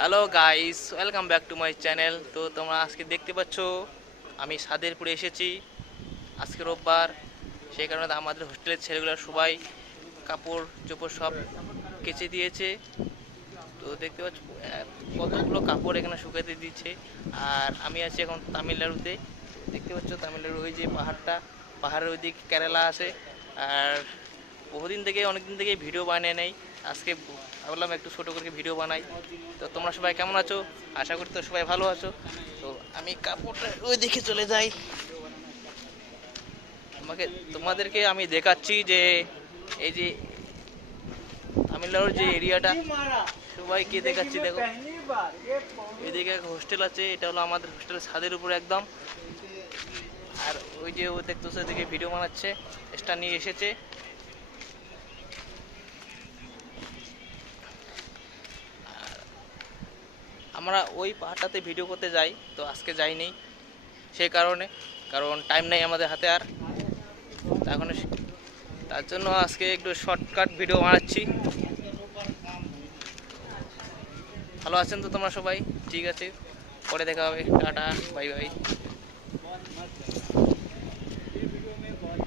Hello guys, welcome back to my channel. তো তোমরা আজকে দেখতে পাচ্ছ আমি সাদেরপুরে এসেছি। আজকে রোববার, সেই কারণে আমাদের হোস্টেলের ছেলেগুলো সবাই কাপড় চোপড় সব কেচে দিয়েছে। তো দেখতে পাচ্ছ কতগুলো কাপড় এখানে শুকাতে দিচ্ছে। আর আমি আছি এখন তামিলনাড়ুতে। দেখতে পাচ্ছ তামিলনাড়ু ওই যে পাহাড়ের ওই দিকে কেরালা আছে। আর অনেকদিন থেকে ভিডিও বানিয়ে নেই। আজকে ভাবলাম একটু ছোটো করে ভিডিও বানাই। তো তোমরা সবাই কেমন আছো? আশা করি তো সবাই ভালো আছো। তো আমি কাপড়টা ওই দিকে চলে যাই। তোমাদেরকে আমি দেখাচ্ছি যে এই যে তামিলনাড়ুর যে এরিয়াটা, সবাইকে দেখাচ্ছি। দেখো, এদিকে হোস্টেল আছে, এটা হলো আমাদের হোস্টেলের ছাদের উপরে একদম। আর ওই যে ও দেখতেছে, এদিকে ভিডিও বানাচ্ছে, স্ট্যান্ড নিয়ে এসেছে। আমরা ওই পাহাড়টাতে ভিডিও করতে যাই, তো আজকে যাইনি সেই কারণে, কারণ টাইম নেই আমাদের হাতে আর। এখন তার জন্য আজকে একটু শর্টকাট ভিডিও বানাচ্ছি। ভালো আছেন তো তোমরা সবাই? ঠিক আছে, পরে দেখা হবে। Tata, bye bye.